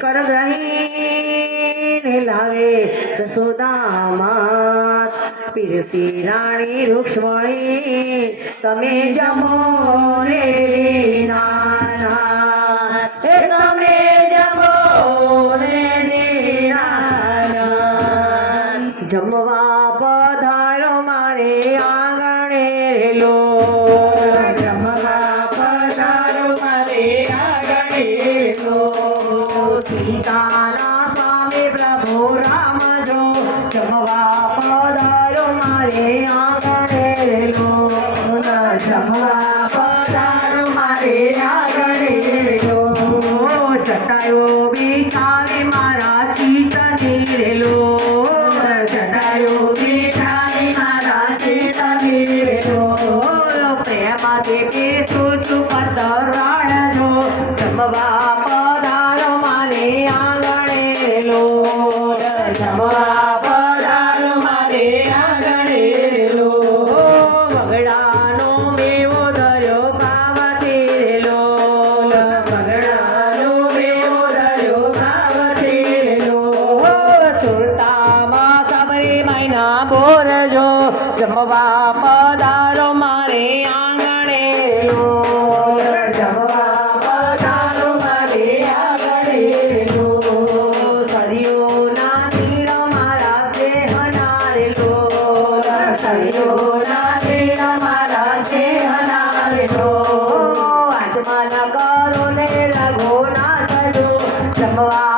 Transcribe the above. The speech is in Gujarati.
કરગ્રહીને લાવે જશોદામાં પીરસી રાણી રૂક્ષ્મણી તમે જમો રે નાના તમે જમો રે નાના જમવા પધારો મારે આંગણે લો જમવા પધારો મારે આંગણે લો સીતાના સ્વામી પ્રભુ રામ જો જમવા પધારો મારે આંગણે લો જમવા પધારો મારે આંગણે લો જટાયો બિચારી મારા ચિતની રેલો જટાયો બિચારી મારા ચિતની રેલો પ્રેમાથી કેસું છું પતરાણ જો જમવા પધારો મારે આંગણે લો જમવા પધારો મારે આંગણે લો બગડાનો મેવો ધર્યો ભાવથી લો બગડાનો મેવો ધર્યો ભાવથી લો સુરતામાં સબરી મહિના બોરજો જમવા પધારો મારે આંગણે લો જમવા પધારો મારે આંગણે લો સરિયોના તીર મારા સેહના રે લો સરિયોના તીર મારા સેહના રે લો આત્મા ન કરો ને લગો ના થજો જમવા